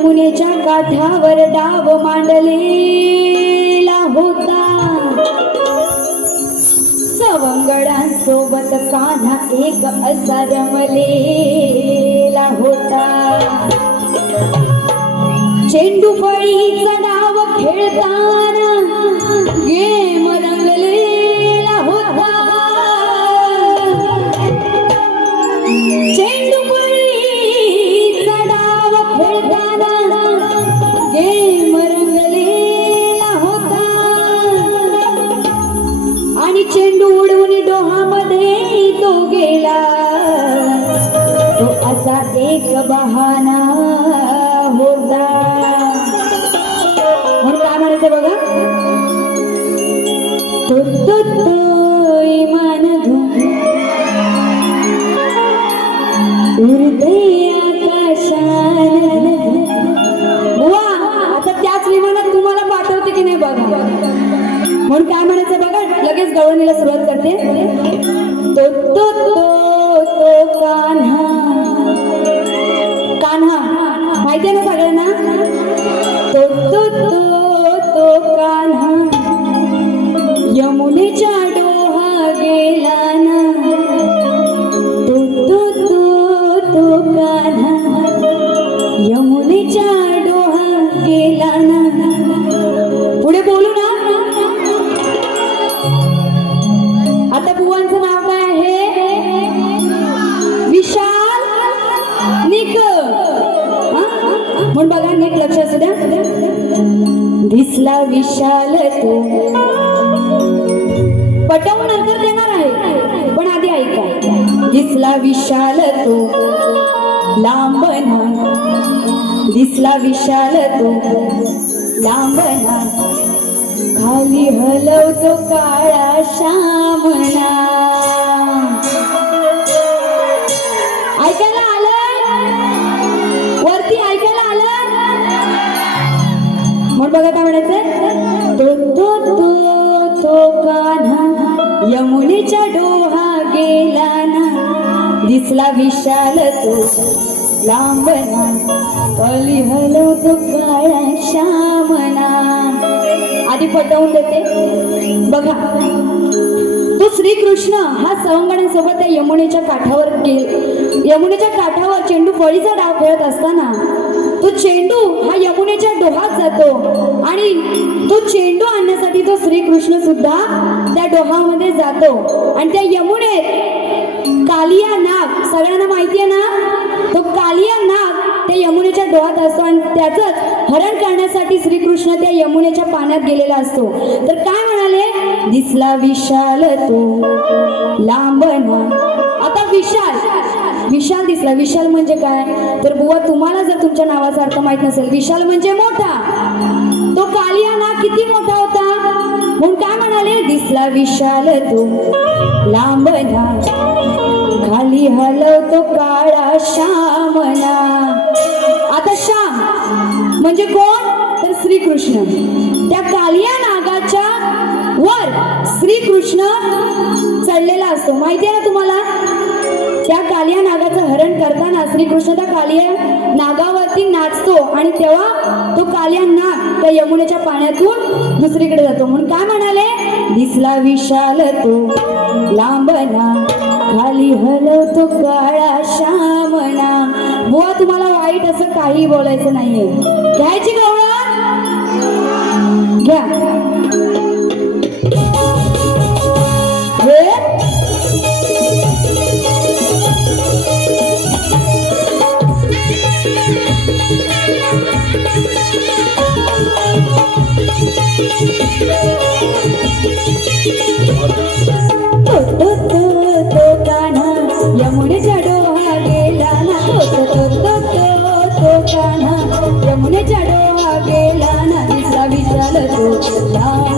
यमुनेच्या काठावर डाव मांडलेला होता सवंगडांसोबत कान्हा एक असा रमलेला होता चेंडू फळीचा डाव खेळताना गेम रंगलेला होता चेंडू फळीचा डाव खेळता एक बहाना होता म्हणून काय म्हणायचं बघा तो तो तो आता त्याच विमानात तुम्हाला पाठवते की नाही बघा म्हणून काय म्हणायचं बघा लगेच गवळणीला सुरुवात करते तो तो तो मुलांचं नाव काय आहे विशाल निक म्हणून बघा नीट लक्ष द्या दिसला विशाल तू पटवून नंतर देणार आहे पण आधी ऐका दिसला विशाल तू लांब ना दिसला विशाल तू लांब ना खाली हलवतो काळा शाम दिसला विशाल तो लांबना हलो तो काळा श्यामना आधी पटवून देते बघा तो श्रीकृष्ण हा सवंगण्यासोबत त्या यमुनेच्या काठावर गेल यमुनेच्या काठावर चेंडू फळीचा डाव खेळत असताना तो चेंडू हा यमुनेच्या डोहात जातो आणि तो चेंडू आणण्यासाठी तो श्रीकृष्ण सुद्धा त्या डोहामध्ये जातो आणि त्या यमुनेत कालिया नाग सगळ्यांना माहिती आहे ना तो कालिया नाग त्या यमुनेच्या डोहात असतो आणि त्याचंच हरण करण्यासाठी श्रीकृष्ण त्या यमुनेच्या पाण्यात गेलेला असतो तर काय म्हणाले दिसला विशाल तो लांब आता विशाल विशाल दिसला विशाल म्हणजे काय तर बुवा तुम्हाला जर तुमच्या नावाचा अर्थ माहित नसेल विशाल म्हणजे मोठा तो कालिया नाग किती मोठा होता म्हणून काय म्हणाले दिसला विशाल तो लांब खाली हलवतो काळा श्यामला आता श्याम म्हणजे कोण तर श्रीकृष्ण त्या कालिया नागाच्या वर श्रीकृष्ण चढलेला असतो माहिती आहे ना तुम्हाला त्या कालिया नागाचं हरण करताना श्रीकृष्ण त्या कालिया नागावरती नाचतो आणि तेव्हा तो कालिया नाग त्या यमुनेच्या पाण्यातून दुसरीकडे जातो म्हणून काय म्हणाले दिसला विशाल तो लांबना खाली हलवतो काळा श्यामना बुवा तुम्हाला वाईट असं काही बोलायचं नाहीये घ्यायची गवळ घ्या हे love.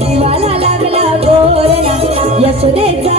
दिवाला लागला बोरला यशोदेचा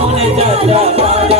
Yeah, yeah, yeah.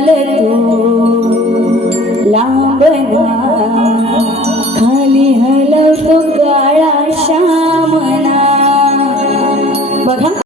लांबला खाली हलवतो काळा शाम